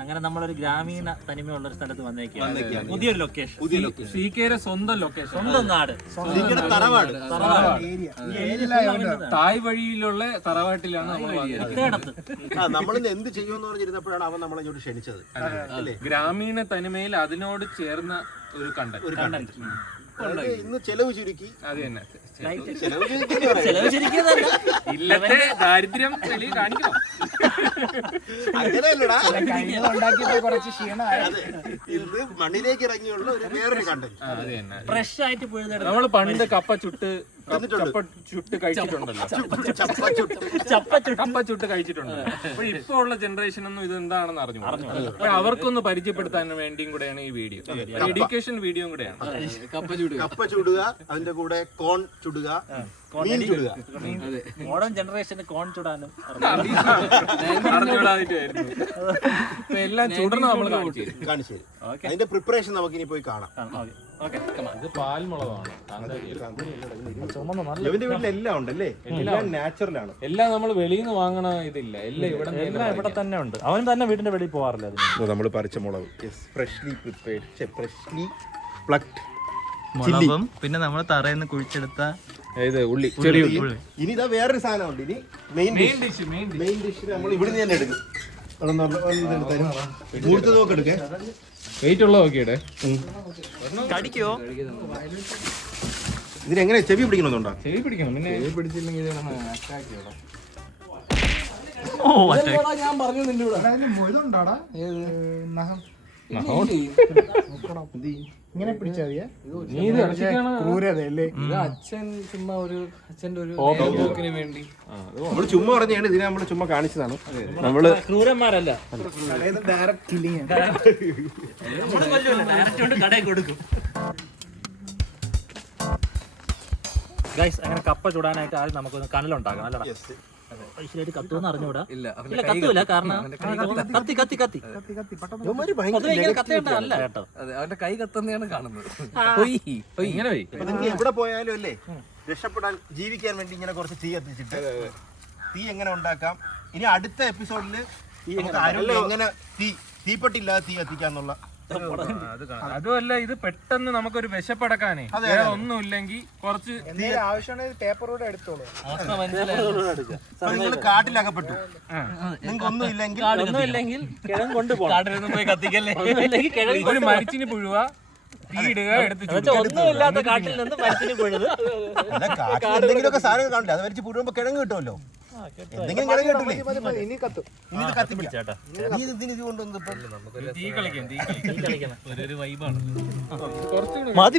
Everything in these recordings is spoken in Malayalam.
അങ്ങനെ നമ്മളൊരു ഗ്രാമീണ തനിമയുള്ള ഒരു സ്ഥലത്ത് വന്നേക്കുകയാണ്. പുതിയൊരു ലൊക്കേഷൻ, സീക്കയുടെ സ്വന്തം ലൊക്കേഷൻ, സ്വന്തം നാട്, തറവാട്. തായ് വഴിയിലുള്ള തറവാട്ടിലാണ് നമ്മൾ നമ്മളിന്ന് എന്ത് ചെയ്യുമെന്ന് പറഞ്ഞിരുന്നപ്പോഴാണ് അവൻ നമ്മളെ ഇങ്ങോട്ട് ക്ഷണിച്ചത്. ഗ്രാമീണ തനിമയിൽ അതിനോട് ചേർന്ന ഒരു കണ്ടന്റ്. ഇന്ന് ചെലവ് ചുരുക്കി. അത് തന്നെ, ഇല്ലത്തെ ദാരിദ്ര്യം കാണിക്കണം. അങ്ങനെയല്ലടാ, ഇന്ന് മണ്ണിലേക്ക് ഇറങ്ങിയുള്ള ഒരു വേറൊരു കണ്ടന്റ്. ഫ്രഷ് ആയിട്ട് നമ്മള് പണ്ട് കപ്പ ചുട്ട് കഴിച്ചിട്ടുണ്ടല്ലോ, കപ്പ ചുട്ട് കഴിച്ചിട്ടുണ്ട്. അപ്പൊ ഇപ്പൊ ഉള്ള ജനറേഷൻ ഒന്നും ഇത് എന്താണെന്ന് അറിഞ്ഞു. അപ്പൊ അവർക്കൊന്ന് പരിചയപ്പെടുത്താൻ വേണ്ടിയും കൂടെയാണ് ഈ വീഡിയോ, എഡ്യൂക്കേഷൻ വീഡിയോ കൂടെയാണ്. കപ്പ ചുടുക, അതിന്റെ കൂടെ കോൺ ചുടുക, മീൻ ചുടുക. മോഡേൺ ജനറേഷന് കോൺ ചുടാനും എല്ലാം ചുടണം നമ്മൾ കാണിച്ചു തരും. അതിന്റെ പ്രിപ്പറേഷൻ നമുക്ക് ഇനി പോയി കാണാം. ഇത് പാൽമുളകാണ്. ഇവന്റെ വീട്ടിൽ എല്ലാം ഉണ്ടല്ലേ, എല്ലാം നാച്ചുറൽ ആണ്. എല്ലാം നമ്മൾ വെളിയിൽ നിന്ന് വാങ്ങണ ഇതില്ല, എല്ലാം ഇവിടെ തന്നെ ഉണ്ട്. അവൻ തന്നെ വീടിന്റെ വെളിയിൽ പോവാറില്ല. നമ്മൾ പറിച്ച മുളക്, ഫ്രഷ്ലി പ്രിപ്പയർഡ്, ഫ്രഷ്ലി പ്ലക്ഡ് മുളകും പിന്നെ നമ്മൾ തറയിൽ കുഴിച്ചെടുത്ത ഉള്ളി, ചെറിയ ഉള്ളി. ഇനി ഇതാ വേറൊരു സാധനമുണ്ട്. ഇനി മെയിൻ ഡിഷ് നമ്മൾ ഇവിടുന്ന് തന്നെ എടുക്കും. കൂടുതൽ നോക്കെടുക്കേ, വെയിറ്റ് ഉള്ള നോക്കിയിട്ടെ. കടിക്കോ? ഇതിനെങ്ങനെ ചെവി പിടിക്കണമെന്നുണ്ടോ? ചെവി പിടിക്കണം, പിന്നെ പിടിച്ചില്ലെങ്കിൽ ഞാൻ പറഞ്ഞു നിന്റെ കൂടെ ഇങ്ങനെ പിടിച്ചാൽ അച്ഛൻ ചുമ്മാ അച്ഛന്റെ ഒരു ഹോബിന് വേണ്ടി നമ്മള് ചുമ്മാ പറഞ്ഞാണ് ഇതിനെ നമ്മള് ചുമ്മാ കാണിച്ചതാണ്. നമ്മള് ക്രൂരന്മാരല്ല, ഡയറക്റ്റ് കില്ലിങ്. കടയിൽ കൊടുക്കും. ഗൈസ്, അങ്ങനെ കപ്പ ചുടാനായിട്ട് ആദ്യം നമുക്കൊന്ന് കനലുണ്ടാക്കണം അല്ലടാ. ശരിയായിട്ട് കത്തുമെന്ന് അറിഞ്ഞൂടാ. ഇല്ല, കത്തൂല. കാരണം കത്തി കത്തേണ്ടതല്ല കേട്ടോ. അവന്റെ കൈ കത്തുന്നതാണ് കാണുന്നത്. എവിടെ പോയാലും അല്ലേ രക്ഷപ്പെടാൻ, ജീവിക്കാൻ വേണ്ടി ഇങ്ങനെ കുറച്ച് തീ കത്തിച്ചിട്ട് തീ എങ്ങനെ ഉണ്ടാക്കാം. ഇനി അടുത്ത എപ്പിസോഡില് എങ്ങനെ തീപ്പെട്ടില്ലാതെ തീ കത്തിക്കാന്നുള്ള. അതുമല്ല, ഇത് പെട്ടെന്ന് നമുക്കൊരു വിശപ്പടക്കാനേ വേറെ ഒന്നും ഇല്ലെങ്കിൽ കുറച്ച് ആവശ്യമാണെങ്കിൽ പേപ്പറോടെ എടുത്തോളൂ. നിങ്ങൾ കാട്ടിലകപ്പെട്ടു, നിങ്ങൾക്ക് ഒന്നും ഇല്ലെങ്കിൽ കിഴങ്ങ് കൊണ്ടുപോകും. പോയി കത്തിക്കല്ലേ. ഒരു മരിച്ചിന് പുഴുവ തീയിടുക, എടുത്ത് ഒന്നുമില്ലാത്ത കാട്ടിൽ നിന്ന് മരിച്ചിന് പുഴുത്. എന്തെങ്കിലുമൊക്കെ സാധനം കാണില്ല, അത് വരച്ച് പുഴുമ്പോ കിഴങ്ങ് കിട്ടുമല്ലോ. എന്തെങ്കിലും കിഴങ്ങ് കിട്ടൂലേ. മതി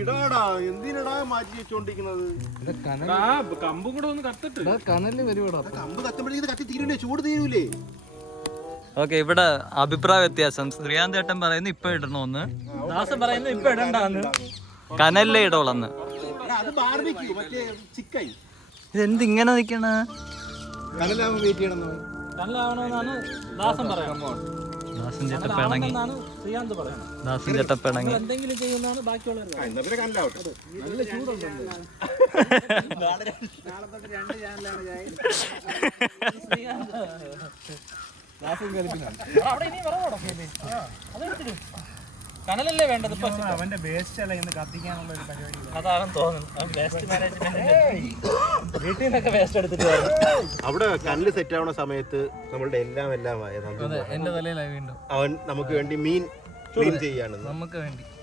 ഇടാടാ, എന്തിനടാ മാറ്റി വെച്ചോണ്ടിരിക്കുന്നത്? കമ്പും കൂടെ ഒന്ന് കത്തിട്ട് കനല് വരുവാടാ. കമ്പ് കത്തുമ്പോഴേക്ക് കത്തി തീരൂലേ, ചൂട് തീരൂലേ. ഓക്കെ, ഇവിടെ അഭിപ്രായ വ്യത്യാസം. ശ്രീകാന്ത് ചേട്ടൻ പറയുന്നു ഇപ്പൊ ഇടണോന്ന്, ദാസൻ പറയുന്നു ഇപ്പൊ ഇടണ്ടാന്ന്, കനലിലെ ഇടോളന്ന്. അത് ബാർബിക്യൂ, മറ്റേ ചിക്കൻ. ഇതെന്ത് ഇങ്ങനെ നിക്കണ? കനലാവുമ്പോ വെയിറ്റ് ചെയ്യണം. കനലാവണമെന്നാണ് ദാസൻ പറയുന്നത്. ദാസൻ ചേട്ടൻ പിണങ്ങി. ശ്രീകാന്ത് പറയുന്നത് ദാസൻ ചേട്ടൻ പിണങ്ങി. എന്തെങ്കിലും ചെയ്യുന്നതാണ് ബാക്കിയുള്ളവർ. കനലാവട്ടെ. നല്ല ചൂടുണ്ട്. കനലല്ലേ വേണ്ടത്. അവന്റെ വേസ്റ്റ് അല്ല ഇന്ന് കത്തിക്കാനുള്ള ഒരു പരിപാടി. അതാണെന്ന് തോന്നുന്നു. വേസ്റ്റ് മാനേജ്മെന്റ് വീട്ടിൽ നിന്നൊക്കെ വേസ്റ്റ് എടുത്തിട്ട് അവിടെ കനല് സെറ്റ് ആവുന്ന സമയത്ത് നമ്മളുടെ എല്ലാം എന്റെ തലയിലായി വീണ്ടും അവൻ നമുക്ക് വേണ്ടി മീൻ ക്ലീൻ ചെയ്യാണ്.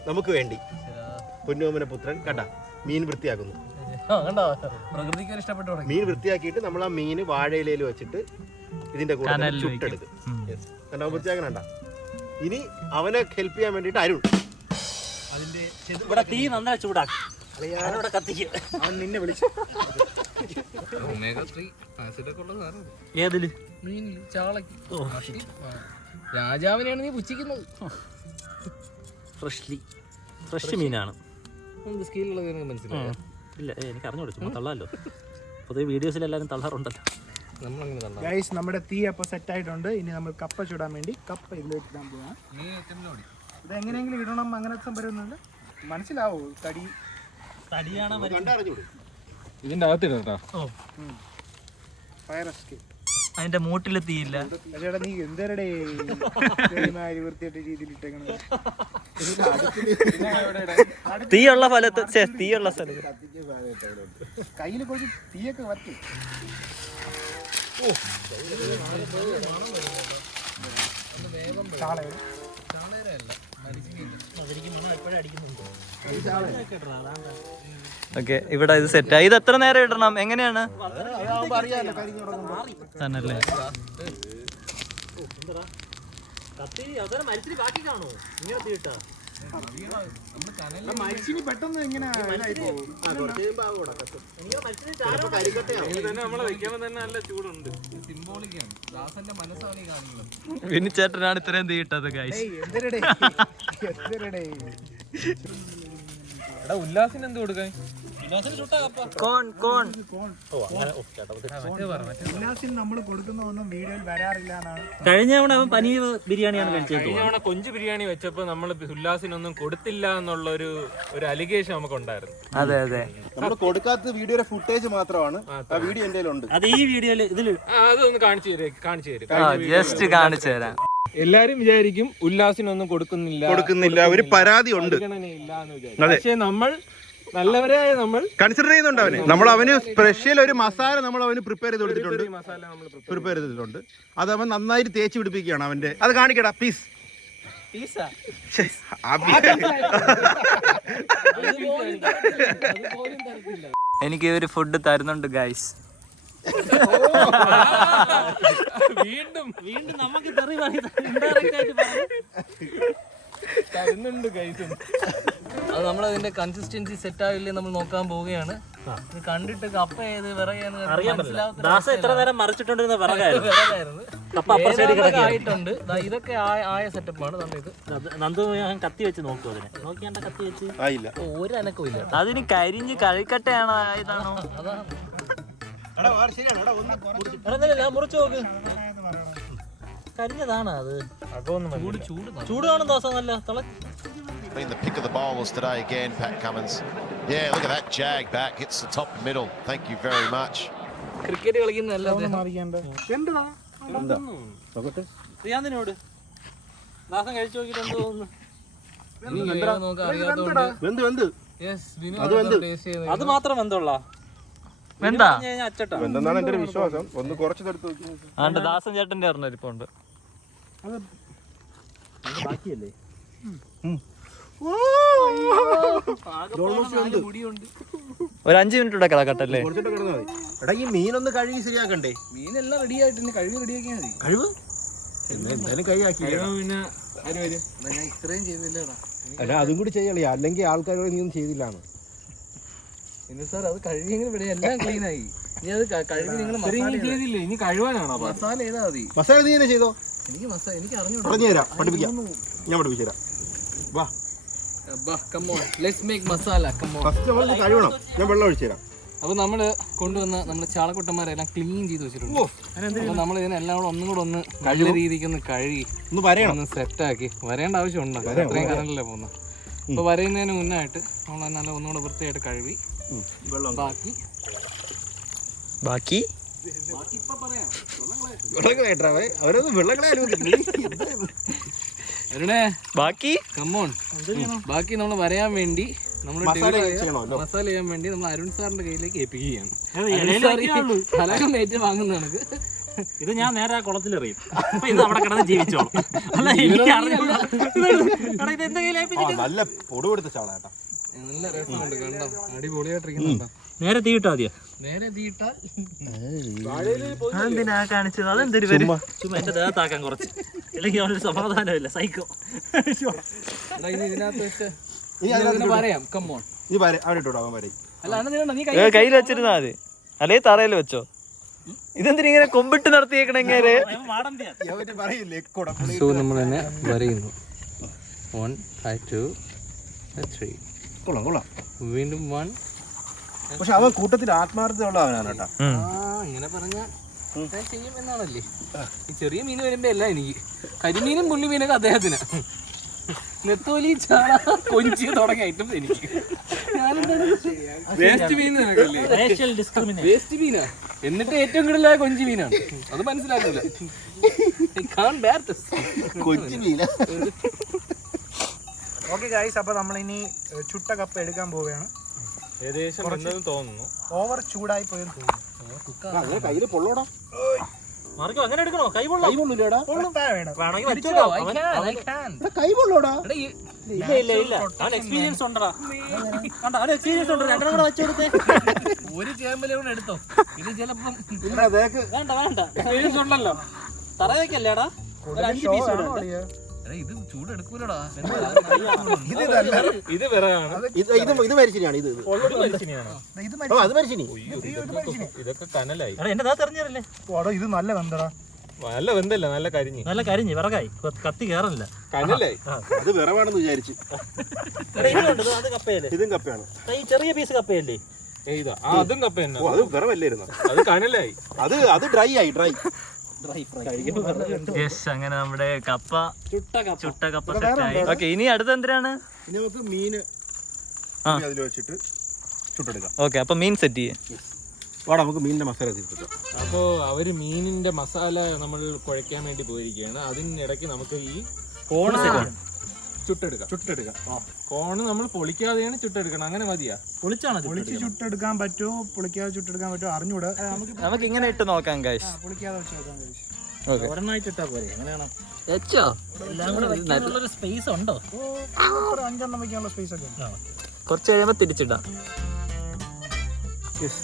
നമുക്ക് വേണ്ടി പൊന്നോമന പുത്രൻ കണ്ട മീൻ വൃത്തിയാക്കുന്നു. പ്രകൃതിക്ക് ഇഷ്ടപ്പെട്ടു. മീൻ വൃത്തിയാക്കിയിട്ട് നമ്മൾ ആ മീന് വാഴയിലയിൽ വെച്ചിട്ട് ഇതിന്റെ കൂടെ ചുട്ടെടുക്കും. കണ്ടോ വൃത്തിയാക്കണണ്ട. ഇനി അവനെ ഹെൽപ്പ് ചെയ്യാൻ വേണ്ടിട്ട് അരുൺ ഇവിടെ തീ നന്നായി ചൂടാക്കി കത്തിക്കും. അവൻ നിന്നെ വിളിച്ചു. ഏതില്? രാജാവിനെയാണ് നീ പുച്ഛിക്കുന്നത്. ഫ്രഷ് മീനാണ്. മനസ്സിലായി. ഇല്ല, എനിക്ക് അറിഞ്ഞൂടെ, ചുമ്മാ തള്ളാലോ. പൊതുവെ വീഡിയോസിൽ എല്ലാവരും തള്ളാറുണ്ടല്ലോ. ഗൈസ്, നമ്മുടെ തീ അപ്പോൾ സെറ്റ് ആയിട്ടുണ്ട്. ഇനി നമ്മൾ കപ്പ ചുടാൻ വേണ്ടി കപ്പ ഇതിലേക്ക് ഇടാൻ പോവാം. ഇത് എങ്ങനെയെങ്കിലും ഇടണം, അങ്ങനത്തെ സംഭവമൊന്നുമില്ല. മനസ്സിലാവോ? തടിയാണ്. ഇതിന്റെ അകത്തിടട്ടോ. Fire escape. അതിന്റെ മൂട്ടില് തീയില്ല. ചേട്ടാ നീ എന്തരടേ വൃത്തിയായിട്ട് രീതിയിൽ ഇട്ടേക്കണത്. തീയുള്ള സ്ഥലത്ത് തീയുള്ള സ്ഥലത്ത് കയ്യിൽ കുറച്ച് തീയൊക്കെ വറ്റും. ഓക്കെ, ഇവിടെ ഇത് സെറ്റായി. ഇത് എത്ര നേരം ഇടണം? എങ്ങനെയാണ് തന്നല്ലേ? മരിച്ചിനി പെട്ടെന്ന് ഇങ്ങനെ നമ്മളെ വെക്കുമ്പോ തന്നെ നല്ല ചൂടുണ്ട്. വിനി ചേട്ടനാണ് ഇത്രയും തീയിട്ടത് ഗൈസ്. എന്തരടേ എന്തരടേ. എടാ ഉല്ലാസിന് എന്ത് കൊടുക്കാൻ? നമ്മൾ കൊടുക്കുന്ന ഒന്നും വീഡിയോയിൽ വരാറില്ല എന്നാണ്. കഴിഞ്ഞ തവണ അവൻ പനീർ ബിരിയാണിയാണ് കഴിച്ചത്. കഴിഞ്ഞ തവണ കൊഞ്ച് ബിരിയാണി വെച്ചപ്പോ നമ്മൾ ഉല്ലാസിനൊന്നും കൊടുത്തില്ല എന്നുള്ള ഒരു അലിഗേഷൻ നമുക്ക് ഉണ്ടായിരുന്നു. അതെ അതെ, നമ്മൾ കൊടുക്കാത്ത വീഡിയോയുടെ ഫുട്ടേജ് മാത്രമാണ്. ആ വീഡിയോ എന്റെ ഉണ്ട്. അത് ഈ വീഡിയോയില് ഇതില് അതൊന്ന് കാണിച്ചു തരും. ജസ്റ്റ് കാണിച്ചു തരാം. എല്ലാരും വിചാരിക്കും ഉല്ലാസിനൊന്നും കൊടുക്കുന്നില്ല, ഒരു പരാതി ഉണ്ട്. പക്ഷേ നമ്മൾ നല്ലവരായ നമ്മൾ കൺസിഡർ ചെയ്യുന്നുണ്ട് അവന്. നമ്മൾ അവന് സ്പെഷ്യൽ ഒരു മസാല നമ്മൾ അവന് പ്രിപ്പയർ ചെയ്ത് കൊടുത്തിട്ടുണ്ട്. പ്രിപ്പയർ ചെയ്തിട്ടുണ്ട്. അത് അവൻ നന്നായിട്ട് തേച്ച് പിടിപ്പിക്കുകയാണ് അവന്റെ. അത് കാണിക്കടാ പ്ലീസ്. എനിക്ക് ഒരു ഫുഡ് തരുന്നുണ്ട് ഗൈസ്. വീണ്ടും നമുക്ക് തരുന്നുണ്ട് കൈസ്. അത് നമ്മൾ അതിന്റെ കൺസിസ്റ്റൻസി സെറ്റ് ആവില്ലേ നമ്മൾ നോക്കാൻ പോവുകയാണ്. കണ്ടിട്ട് കപ്പ ഏത് ദാസ എത്ര നേരം മറിച്ചിട്ടുണ്ടെന്ന് ആയിട്ടുണ്ട്. ഇതൊക്കെ ആയ സെറ്റപ്പാണ്. നന്ദു ഞാൻ കത്തി വെച്ച് നോക്കും. അതിനെ നോക്കിയാണ്ട കത്തി വെച്ച് ഒരു അനക്കവും ഇല്ല. അതിന് കരിഞ്ഞ് കഴിക്കട്ടെയാണോ ഇതാണോ? അതാണ് മുറിച്ചു നോക്ക്. കരിഞ്ഞതാണ് അത്. ചൂട് കാണും ദോശ നല്ല Been the pick of the bowlers today again, Pat Cummins. Yeah, look at that jag back, hits the top middle. Thank you very much. Cricket കളിക്കുന്നതല്ല റിയാദിനോട് ദാസം കഴിച്ചു നോക്കിട്ട് എന്ത് തോന്നുന്നു? അത് മാത്രം എന്തുള്ള എന്താ അച്ചട്ടാ എന്തെന്നാണ് എന്റെ ഒരു വിശ്വാസം. ഒന്ന് കുറച്ചെടുത്ത് ആണ്ട് ദാസൻ ചേട്ടന്റെ അറിഞ്ഞിരിപ്പുണ്ട്. ബാക്കിയല്ലേ ഒരു 5 മിനിറ്റ് കൂടെ കിടക്കട്ടല്ലേ? എടാ ഈ മീനൊന്ന് കഴുകി ശരിയാക്കണ്ടേ? മീനെല്ലാം റെഡി ആയിട്ട് കഴുകി റെഡിയാക്കിയാൽ മതി. കഴിവ് എന്തായാലും കൈയാക്കി. പിന്നെ ഞാൻ ഇത്രയും ചെയ്തില്ലടാ. അല്ല അതും കൂടി ചെയ്യണേ, അല്ലെങ്കിൽ ആൾക്കാർ നീ ഒന്നും ചെയ്തില്ലാണ്. സാർ അത് കഴുകിയെങ്കിലും ഇവിടെ എല്ലാം ക്ലീൻ ആയി. ഇനി അത് കഴുകി നിങ്ങൾ ചെയ്തില്ലേ? ഇനി കഴുകാനാണോ? മസാല ചെയ്താൽ മതി. മസാല നീ തന്നെ ചെയ്തോ? എനിക്ക് അറിഞ്ഞു പറഞ്ഞുതരാം, പഠിപ്പിക്കാം. ഞാൻ പഠിപ്പിച്ചു തരാം. വാ മസാല ഫസ്റ്റ് നമ്മൾ കഴിയണം. ഞാൻ വെള്ളം ഒഴിച്ചു തരാം. അപ്പൊ നമ്മള് കൊണ്ടുവന്ന നമ്മുടെ ചാളക്കുട്ടന്മാരെല്ലാം ക്ലീൻ ചെയ്ത് വെച്ചിട്ടുണ്ട്. അപ്പൊ നമ്മൾ ഇതിനെല്ലാം കൂടെ ഒന്നും കൂടെ ഒന്ന് നല്ല രീതിക്ക് ഒന്ന് കഴുകി ഒന്ന് സെറ്റാക്കി വരേണ്ട ആവശ്യമുണ്ടോ? അത്രയും കറണ്ടല്ലേ പോകുന്നത്. അപ്പൊ വരയുന്നതിന് മുന്നായിട്ട് നമ്മൾ നല്ല ഒന്നുകൂടെ വൃത്തിയായിട്ട് കഴുകി ബാക്കി ബാക്കി നമ്മൾ വരയാൻ വേണ്ടി മസാല ചെയ്യാൻ വേണ്ടി നമ്മൾ അരുൺ സാറിന്റെ കയ്യിലേക്ക് ഏൽപ്പിക്കുകയാണ്. ഫലകം വാങ്ങുന്ന കണക്ക് ഇത് ഞാൻ നേരെ കുളത്തിലെറിയും. ഇത് അവിടെ കിടന്ന് ജീവിച്ചോളും. നല്ല പൊടി കൊടുത്ത ചാള കേട്ടോ. നല്ല രസമുണ്ട് കണ്ടോ, അടിപൊളിയായിട്ടിരിക്കുന്നുണ്ടോ. നേരെ തീയിട്ടാ മതിയോ? നേരെ തീയിട്ടാൽ കാണിച്ചത് അതെന്തൊരു ചുമ്മാ എന്റെ ദേഹത്താക്കാൻ കുറച്ച്, അല്ലെങ്കിൽ അവനൊരു സമാധാനമില്ല. സൈക്കോ ഇതിനകത്ത് വെച്ച് പറയാം. കമ്മോൺ കയ്യിൽ വെച്ചിരുന്നാ മതി, അല്ലെ തറയിൽ വെച്ചോ. ഇതെന്തിനാ ഇങ്ങനെ കൊമ്പിട്ട് നടത്തിയേക്കണെങ്ങനെ? സോ നമ്മൾ തന്നെ വരയുന്നു. 1 2 3 വീണ്ടും 1. പക്ഷെ അവൻ കൂട്ടത്തിൽ ആത്മാർത്ഥതയുള്ള അവനാണ് കേട്ടോ. ഇങ്ങനെ പറഞ്ഞ ചെയ്യും എന്നാണല്ലേ. ഈ ചെറിയ മീൻ വരുമ്പോ അല്ല എനിക്ക്, കരിമീനും പുള്ളിമീനൊക്കെ അദ്ദേഹത്തിന്, നെത്തോലി ചാള കൊഞ്ചി തുടങ്ങിയ ഐറ്റംസ് എനിക്ക്. ഞാൻ വേസ്റ്റ് മീൻ നിനക്കല്ലേ? Racial discrimination. വേസ്റ്റ് മീനാ, എന്നിട്ട് ഏറ്റവും കൂടുതലായ കൊഞ്ചി മീനാണ്. അത് മനസ്സിലാക്കില്ല. കൊച്ചു മീന. ഓക്കെ ഗൈസ്, അപ്പോൾ നമ്മളിനി ചുട്ട കപ്പ എടുക്കാൻ പോവുകയാണ്. ഏകദേശം തോന്നുന്നു. ഓവർ ചൂടായി പോയെന്ന് തോന്നുന്നു. കയ്യില് പൊള്ളോടാ. മാർക്കോ അങ്ങനെ എടുക്കണോ? കൈ പൊള്ളാം. കൈ പൊള്ളൂലേടാ. പൊള്ളത്താ വേണം. വേണമെങ്കിൽ വെച്ചോ. കൈ പൊള്ളോടാ. ഇല്ല അവൻ എക്സ്പീരിയൻസ് ഉണ്ടടാ. കണ്ടോ അവൻ എക്സ്പീരിയൻസ് ഉണ്ട്. രണ്ടെണ്ണം കൂടെ വെച്ചു കൊടുത്തേ. ഒരു ചേമ്പല കൂടെ എടുത്തോ. ഇത് ചിലപ്പം വേണ്ട എക്സ്പീരിയൻസ് ഉണ്ടല്ലോ. തറ വെക്കല്ലേടാ. ഒരു 5 പീസ് ഇടും. ഇത് ചൂടെടുക്കൂലടാ. ഇത് വിറകാണ്. ഇത് മരിച്ചിനാണ്. ഇത് ഓൾറെഡി മരിച്ചിനെയാണ്. ഇത് ഓ അത് മരിച്ചിനി. ഇതൊക്കെ കനലായി. എടാ എന്റെ നാത്ത് എറിഞ്ഞില്ലേ? ഇത് നല്ല വെന്തടാ. നല്ല വെന്തല്ല, നല്ല കരിഞ്ഞ്. നല്ല കരിഞ്ഞ് വിറകായി. കത്തി കേറണില്ല. കനലായി. അത് വിറവാണെന്ന് വിചാരിച്ച്. അത് കപ്പയല്ലേ? ഇതും കപ്പയാണ്. ഈ ചെറിയ പീസ് കപ്പയല്ലേ? ഇതാ അതും കപ്പ തന്നെ. ഓ അത് വിറവല്ലായിരുന്നു. അത് കനലായി. അത് ഡ്രൈ ആയി. ഡ്രൈ. യെസ്, അങ്ങനെ നമ്മുടെ കപ്പ ചുട്ട കപ്പ സെറ്റ് ആയി. ഓക്കെ, ഇനി അടുത്ത എന്തിനാണ്? ഇനി നമുക്ക് മീന് അതിൽ വെച്ചിട്ട് ചുട്ടെടുക്കാം. ഓക്കെ, അപ്പൊ മീൻ സെറ്റ് ചെയ്യാം. വാടാ നമുക്ക് മീനിന്റെ മസാല തീർത്തിട്ട്. അപ്പോ അവര് മീനിന്റെ മസാല നമ്മൾ കുഴയ്ക്കാൻ വേണ്ടി പോയിരിക്കുകയാണ്. അതിനിടയ്ക്ക് നമുക്ക് ഈ കോൺ ചുട്ടെടുക്കാം. കോണ് നമ്മൾ പൊളിക്കാതെയാണ് ചുട്ടെടുക്കണം. അങ്ങനെ മതിയാ? പൊളിച്ചാണ് പൊളിച്ച് ചുട്ടെടുക്കാൻ പറ്റുമോ പൊളിക്കാതെ ചുട്ടെടുക്കാൻ പറ്റുമോ അറിഞ്ഞൂടാ. നമുക്ക് ഇങ്ങനെ ഇട്ട് നോക്കാം ഗൈസ്. പൊളിക്കാതെ വെച്ച് നോക്കാം ഗൈസ്. ഒരെണ്ണമായിട്ട് ഇട്ടാ പോരെ? എങ്ങനെയാണോ എല്ലാം കൂടെ വെക്കാനുള്ളൊരു സ്പേസ് ഉണ്ടോ? 5 വെക്കാനുള്ള സ്പേസ് ഒക്കെ ഉണ്ട്. കുറച്ച് കഴിയുമ്പോ തിരിച്ചിടാം.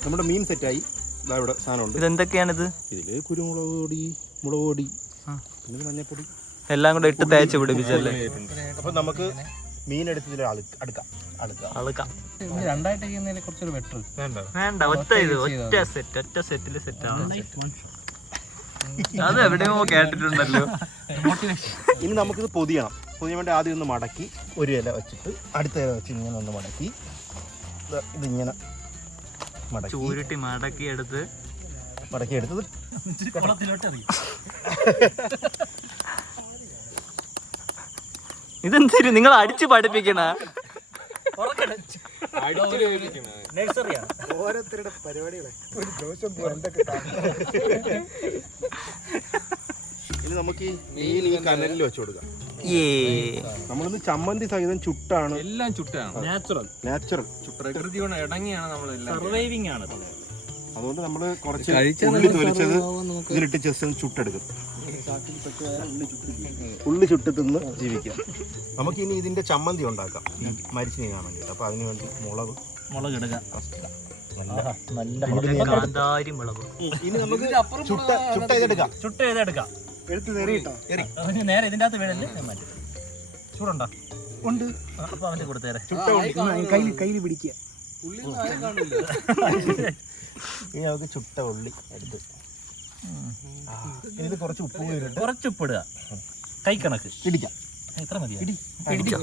നമ്മുടെ മീൻ സെറ്റായി. ഇതാ ഇവിടെ സാധനമുണ്ട്. ഇതെന്തൊക്കെയാണിത്? ഇതില് കുരുമുളക് പൊടി, മുളക് പൊടി, പിന്നെ മഞ്ഞപ്പൊടി എല്ലാം കൂടെ ഇട്ട് തേച്ച് പിടിപ്പിച്ചല്ലേ? അപ്പൊ നമുക്ക് മീൻ എടുത്ത് ഇതിൽ അളുക്കാം. രണ്ടായിട്ട് ചെയ്യുന്നതിനെ കുറച്ചൊരു ബെറ്റർ. വേണ്ട, ഒറ്റ സെറ്റില് സെറ്റ് ആവണം. അത് എവിടെയോ കേട്ടിട്ടുണ്ടല്ലോ. ഇനി നമുക്കിത് പൊതിയാൻ വേണ്ടി ആദ്യം ഒന്ന് മടക്കി ഒരു ഇല വെച്ചിട്ട് അടുത്ത ഇല വെച്ച് ഇങ്ങനെ ഒന്ന് മടക്കി ഇതിങ്ങനെ ചൂരിട്ടി മടക്കി എടുത്തത് ഇതെന്തിരി നിങ്ങൾ അടിച്ചു പഠിപ്പിക്കണ? ഓരോരുത്തരുടെ പരിപാടികളെ ഒരു ദിവസം ഇനി നമുക്ക് ഈ മീൻ ഈ കനലിൽ വെച്ച് കൊടുക്കാം. നമ്മളിന്ന് ചമ്മന്തി സഹിതം ചുട്ടാണ്. എല്ലാം ചുട്ടാണ്. നാച്ചുറൽ പ്രകൃതിയോട് ഇണങ്ങിയാണ് നമ്മളെല്ലാം. സർവൈവിംഗ് ആണ്. അതുകൊണ്ട് നമ്മള് കുറച്ച് ഉള്ളി തൊലിച്ചത് ഇതിലിട്ട് ജസ്റ്റ് ഒന്ന് ചുട്ടെടുക്കും. ഉള്ളി ചുട്ട് തിന്ന് ജീവിക്കാം. നമുക്ക് ഇനി ഇതിന്റെ ചമ്മന്തി ഉണ്ടാക്കാം മരിച്ചു നീങ്ങാൻ വേണ്ടിയിട്ട്. അപ്പൊ അതിനു വേണ്ടി മുളക് ഇടുക. ഇനി നമുക്ക് ചുട്ട ചെയ്തെടുക്കാം. എടുത്ത് നേരിട്ടോ നേരെ ഇതിന്റെ അകത്ത് വീടല്ലേ? ചൂടുണ്ടോ? ഉണ്ട്. അപ്പൊ അവന്റെ കൊടുത്തേരെ. കയ്യിൽ പിടിക്കുക. ഇനി നമുക്ക് ചുട്ട ഉള്ളി എടുത്ത് ഇത് കുറച്ച് ഉപ്പ് കുറച്ചുപ്പിടുക. കൈ കണക്ക് ഇടിക്കാം. ഇത്ര മതിയോ?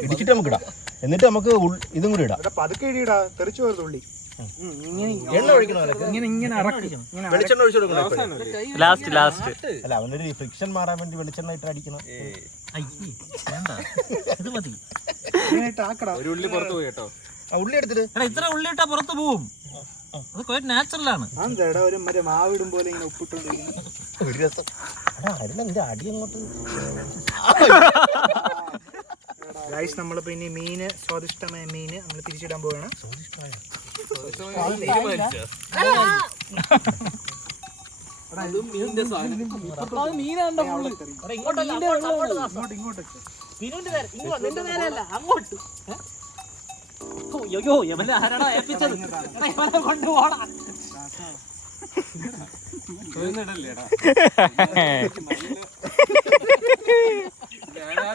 ഇടിച്ചിട്ട് നമുക്ക് ഇടാം. എന്നിട്ട് നമുക്ക് ഇതും കൂടി ഇടാം. പതുക്കെ ഇടാ, തെറിച്ചു പോയത് ഉള്ളി. എണ്ണ ഒഴിക്കണോ? വെളിച്ചെണ്ണ ഒഴിച്ചു കൊടുക്കണം. ലാസ്റ്റ് അല്ല, അവനൊരു ഫ്രിക്ഷൻ മാറാൻ വേണ്ടി വെളിച്ചെണ്ണ ഇട്ട് അടിക്കണം. ഇത് മതി. ഒരു ഉള്ളി പുറത്ത് പോയി കേട്ടോ. ഉള്ളി എടുത്തിട്ട് ഇത്ര ഉള്ളി ഇട്ടാ പുറത്ത് പോവും. അത് ക്വൈറ്റ് നാച്ചുറൽ ആണ്. ഒരു മറ്റേ മാവിടും പോലെ ഇങ്ങനെ ഉപ്പിട്ടുണ്ടെങ്കിൽ ഒരു രസം. എന്റെ അടി അങ്ങോട്ട്. ഗൈസ്, നമ്മളിപ്പോ ഇനി മീന്, സ്വാദിഷ്ടമായ മീന് നമ്മൾ തിരിച്ചിടാൻ പോവുകയാണ്.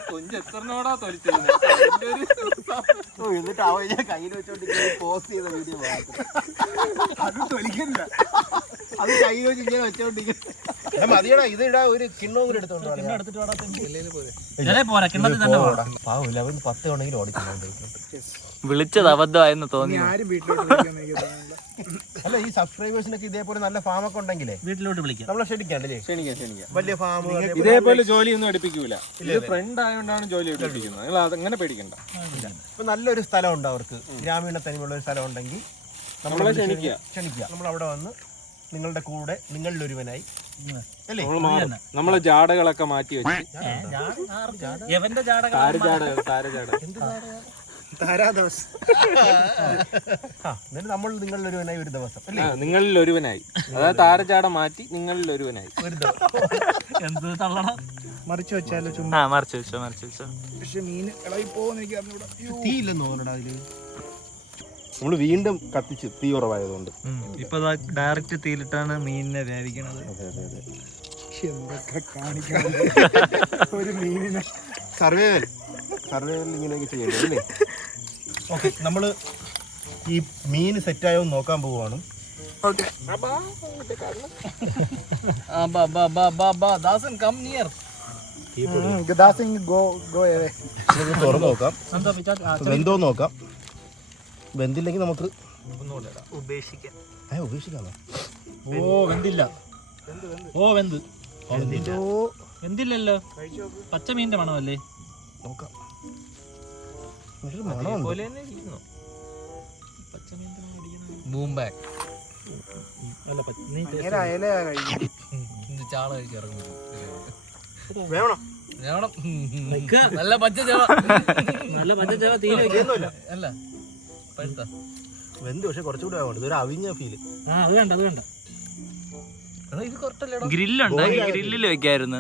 കൊഞ്ചെത്രനോടാ തൊലിച്ചത്. എന്നിട്ട് അവ കയ്യിൽ വെച്ചോണ്ട് പോസ്റ്റ് ചെയ്ത വീഡിയോ അത് തൊലിക്കണ്ട, അത് കയ്യിൽ വെച്ച് ഇങ്ങനെ വെച്ചോണ്ടിരിക്കും. മതിയടാ, ഇത് ഇടാ. ഒരു കിണ്ണവും കൂടി എടുത്തോണ്ട് പാവില്ല. അവൻ 10 ഉണ്ടെങ്കിലും ഓടിക്കുന്നുണ്ട്. വിളിച്ചത് അബദ്ധമായെന്ന് ഇനി തോന്നി. ആരും വീട്ടിലോട്ട് വിളിക്കുമെന്ന് എനിക്ക് തോന്നുന്നില്ല. അല്ല ഈ സബ്സ്ക്രൈബേഴ്സിനൊക്കെ ഇതേപോലെ നല്ല ഫാമൊക്കെ ഉണ്ടെങ്കിലേ വീട്ടിലോട്ട് വിളിക്കാം. നമ്മളെ ക്ഷണിക്കാണ്ടല്ലേ? ക്ഷണിക്കാം. വലിയ ഫാം ഇതേപോലെ ജോലിയൊന്നും എടുപ്പിക്കൂല. ഇത് ഫ്രണ്ട് ആയതുകൊണ്ടാണ് ജോലി എടുപ്പിക്കുന്നത്. നിങ്ങൾ അതങ്ങനെ പേടിക്കണ്ട. ഇപ്പൊ നല്ലൊരു സ്ഥലം ഉണ്ട് അവർക്ക്, ഗ്രാമീണ തനിമയുള്ള ഒരു സ്ഥലം ഉണ്ടെങ്കിൽ നമ്മളെ ക്ഷണിക്കുക. നമ്മൾ അവിടെ വന്ന് നിങ്ങളുടെ കൂടെ നിങ്ങളിലൊരുവനായി അല്ലേ? നമ്മളെ ജാടകളൊക്കെ മാറ്റി വെച്ച് എവന്റെ ജാടക താരാദോസ്. എന്നിട്ട് നമ്മൾ നിങ്ങളിലൊരുവനായി ഒരു ദിവസം അല്ലേ? നിങ്ങളിൽ ഒരുവനായി, അതായത് താരജാട മാറ്റി നിങ്ങളിൽ ഒരുവനായി ഒരു ദിവസം എന്ത് തള്ളണം. മറിച്ച് വെച്ചാലോ ചുമ്മാ. മറിച്ച് വെച്ചോ. പക്ഷെ മീൻ ഇളകി പോകുന്ന എനിക്ക് അറിഞ്ഞൂടാ. തീ ഇല്ലെന്ന് തോന്നണടാ അതില്. നമ്മൾ വീണ്ടും കത്തിച്ച് തീ കുറവായതുകൊണ്ട് ഇപ്പൊ ഡയറക്റ്റ് തീയിലിട്ടാണ് മീനിനെ വേവിക്കണത്. എന്തൊക്കെ കാണിക്കണം ഒരു മീനിനെ. സർവൈവൽ ഇങ്ങനെയൊക്കെ ചെയ്യണ്ടേ അല്ലേ? ഓക്കെ, നമ്മൾ ഈ മീൻ സെറ്റായോ നോക്കാൻ പോവുകയാണ്. Dasan come near. ഗദാസിംഗ് ഗോ അവേ. നമുക്ക് തുറന്ന് നോക്കാം, വെന്തോ നോക്കാം. വെന്തില്ലെങ്കിൽ നമുക്ക് ഉപേക്ഷിക്കാം. ഉപേക്ഷിക്കാമോ? വെന്തില്ല. വെന്തില്ലല്ലോ. പച്ച മീനിന്റെ മണമല്ലേ? നോക്കാം. മണമുണ്ട്. Boom back. ഭയങ്കര അയലയാ കഴിക്കുന്നത്. ചാള കഴിച്ചിറങ്ങി. വേണം. നല്ല പച്ച ചാള. നല്ല പച്ച ചേവ തീരെ അല്ല പഴുത്ത. വെന്ത് പക്ഷെ കുറച്ചുകൂടെ ആവുന്നുണ്ട്. ഇതൊരു അവിഞ്ഞ ഫീല്. അത് വേണ്ട. ഇത് കുറച്ചല്ലേടാ. ഗ്രില്ലുണ്ട്, ഗ്രില്ലിൽ വെക്കായിരുന്നു.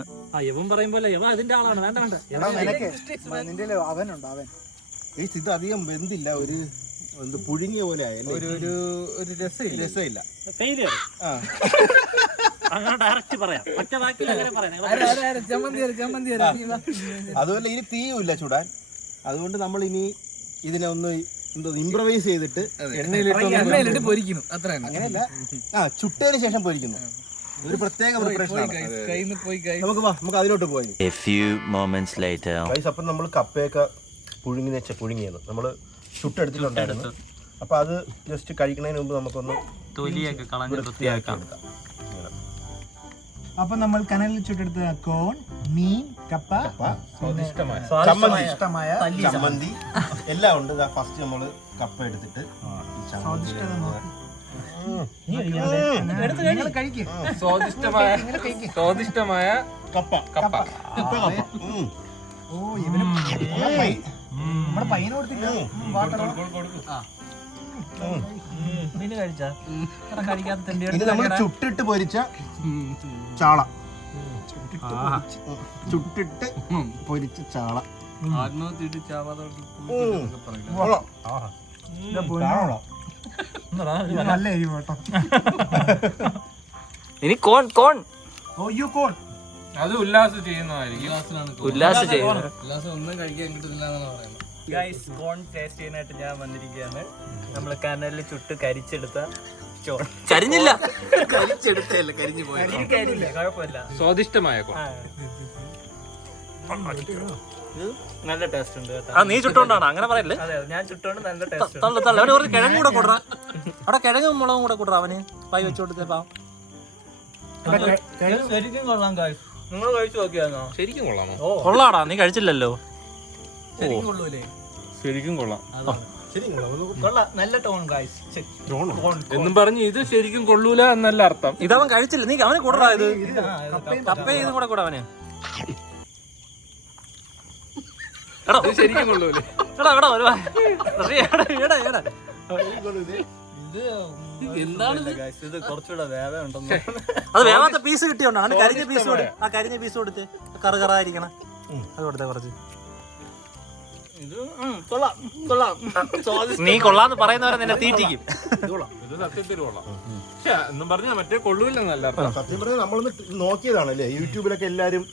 യവൻ പറയും പോലെ യവ അതിന്റെ ആളാണ്. വേണ്ട നിന്റെ അവനുണ്ട് അവൻ. ഇത് അധികം വെന്തില്ല, ഒരു പുഴുങ്ങിയ പോലെ ആയല്ലേ? ഒരു രസമില്ല. ഫെയിലിയർ. അങ്ങനെ ഡയറക്റ്റ് പറയാം. ഒറ്റ വാക്കിൽ അങ്ങനെ പറയാം. അതുപോലെ ഇനി തീയുമില്ല ചുടാൻ. അതുകൊണ്ട് നമ്മൾ ഇനി ഇതിനെ ഒന്ന് ഇംപ്രവൈസ് ചെയ്തിട്ട് എണ്ണയിലിട്ട് പൊരിക്കുന്നു. അത്ര അങ്ങനെയല്ല, ചുട്ടതിന് ശേഷം പൊരിക്കുന്നു. ഒരു പ്രത്യേക പ്രിപ്പറേഷൻ. നമുക്ക് അതിലോട്ട് പോയി. അപ്പം നമ്മൾ കപ്പയൊക്കെ പുഴുങ്ങിയെന്ന് നമ്മൾ ചുട്ടെടുത്തിട്ടുണ്ടായിരുന്നു. അപ്പൊ അത് ജസ്റ്റ് കഴിക്കുന്നതിന് മുമ്പ് നമുക്കൊന്ന് തൊലിയൊക്കെ കളഞ്ഞ് വൃത്തിയാക്കാം. അപ്പൊ നമ്മൾ കനലിൽ ചുട്ടെടുത്ത കോൺ, മീൻ, കപ്പ, ചമ്മന്തി എല്ലാം ഉണ്ട്. ഫസ്റ്റ് നമ്മൾ കപ്പ എടുത്തിട്ട് സ്വാദിഷ്ടമായ കപ്പ. ഓ ഇവന് നമ്മുടെ പയ്യനെ കൊടുത്തില്ല. മീന് കഴിച്ചാ കഴിക്കാത്ത ഇത് നമ്മൾ ചുട്ടിട്ട് പൊരിച്ച ചാള. ചുട്ടിട്ട് പൊരിച്ച ചാള. നല്ല എരിവ് കേട്ടോ. ഇനി കോൺ. ഓയ്യോ കോൺ. അത് ഉല്ലാസ് ചെയ്യുന്നതായിരിക്കും. ഉല്ലാസ് ഒന്നും കഴിക്കാൻ കിട്ടുന്നില്ല എന്നാണ് പറയുന്നത്. ഗൈസ്, കോൺ ടേസ്റ്റ് ചെയ്യാനായിട്ട് ഞാൻ വന്നിരിക്കുകയാണ്. നമ്മള് കനലിൽ ചുട്ട് കരിച്ചെടുത്ത ചോറ്. ചരിഞ്ഞില്ല. കരിഞ്ഞു പോയി. കരിയില്ല, കുഴപ്പമില്ല. സ്വാദിഷ്ടമായ നല്ല ടേസ്റ്റ് ഉണ്ട് കേട്ടോ. നീ ചുട്ടോണ്ടാണ് അങ്ങനെ പറയല്ലേ? അതെ, ഞാൻ ചുട്ടോണ്ട് നല്ല ടേസ്റ്റ് ഉണ്ട്. തള്ള അവന് കുറച്ച് കിഴങ്ങും കൂടെ കൊടുറ. അവിടെ കിഴങ്ങും മുളകും കൂടെ കൊടുറ. അവന് പായ് വെച്ചു കൊടുത്തേപ്പാ. ശരിക്കും കൊള്ളാം ഗൈസ്. നിങ്ങൾ കഴിച്ചു നോക്കിയാന്നോ? ശരിക്കും കൊള്ളാമോ? കൊള്ളാടാ, നീ കഴിച്ചില്ലല്ലോ. ശരിക്കും കൊള്ളൂലേ? ശരിക്കും കൊള്ളാം. കൊള്ളാം, നല്ല ടോൺ ഗൈസ്. എന്നും പറഞ്ഞ് ഇത് ശരിക്കും കൊള്ളൂല എന്നല്ല അർത്ഥം. ഇതവൻ കഴിച്ചില്ല. നീ അവന് കൊടുറാ. ഇത് കപ്പ ഇതും കൂടെ കൂടെ അവന്. ശരിക്കും കൊള്ളൂലേ? ഇത് കുറച്ചുകൂടെ വേവ ഉണ്ടെന്ന്. അത് വേവാത്ത പീസ് കിട്ടിയോണ്ടാണ്. കരിഞ്ഞ പീസ് കൊടുത്ത്, ആ കരിഞ്ഞ പീസ് കൊടുത്ത് കറുകറായിരിക്കണം. അത് കൊടുത്തേ കുറച്ച്. നീ കൊള്ളാന്ന് പറയുന്നവരെ നിന്നെ തീറ്റിക്കും. ഇത് സത്യത്തിൽ കൊള്ളാം. എന്നും പറഞ്ഞാൽ മറ്റേ കൊള്ളൂലെന്നല്ല അർത്ഥം. സത്യം പറഞ്ഞാൽ നമ്മളൊന്ന് നോക്കിയതാണല്ലേ, യൂട്യൂബിലൊക്കെ എല്ലാരും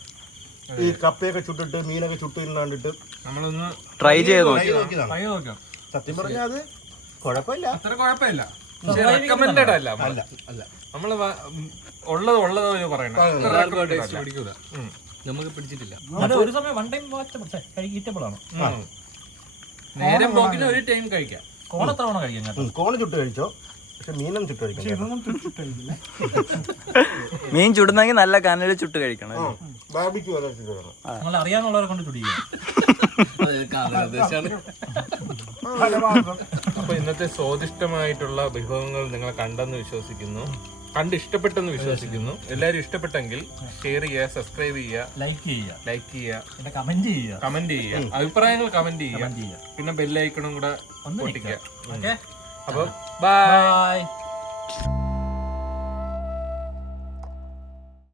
ഈ കപ്പയൊക്കെ ചുട്ടിട്ട് മീനൊക്കെ ചുട്ടിരുന്നാണ്ടിട്ട് നമ്മളൊന്ന് ട്രൈ ചെയ്ത് നോക്കിയതാണ്. സത്യം പറഞ്ഞാൽ അത് കുഴപ്പമില്ല, അത്ര കുഴപ്പമില്ല. റെക്കമെൻഡഡ് അല്ല. നമ്മള് ഉള്ളത് പറയണം. നമുക്ക് പിടിച്ചിട്ടില്ല. ഒരു സമയം വൺ ടൈം വാച്ചബിൾ ആണ്. നേരം പോക്കിന് ഒരു ടൈം കഴിക്കാം. കോൺ എത്ര തവണ കഴിക്കാം കേട്ടോ? കോണ് ചുട്ട് കഴിച്ചോ, പക്ഷെ മീനും ചുട്ട് കഴിക്കാം. ഇതൊന്നും ചുട്ടിട്ടില്ല. മീൻ ചുടുന്നെങ്കിൽ നല്ല കനലിൽ ചുട്ട് കഴിക്കണം. ബാർബിക്യൂ വരെ ചുട്ട് കഴിക്കണം. നിങ്ങൾ അറിയാവുന്നവരെ കൊണ്ട് ചുടിക്കുക. അപ്പൊ ഇന്നത്തെ സ്വാദിഷ്ടമായിട്ടുള്ള വിഭവങ്ങൾ നിങ്ങൾ കണ്ടെന്ന് വിശ്വസിക്കുന്നു, കണ്ട് ഇഷ്ടപ്പെട്ടെന്ന് വിശ്വസിക്കുന്നു. എല്ലാവരും ഇഷ്ടപ്പെട്ടെങ്കിൽ ഷെയർ ചെയ്യുക, സബ്സ്ക്രൈബ് ചെയ്യുക, ലൈക്ക് ചെയ്യുക, പിന്നെ കമന്റ് ചെയ്യുക, അഭിപ്രായങ്ങൾ കമന്റ് ചെയ്യുക, പിന്നെ ബെല്ലൈക്കണും കൂടെ ഒന്ന് പൊട്ടിക്കുക. ഓക്കെ, അപ്പൊ ബൈ. ബൈ.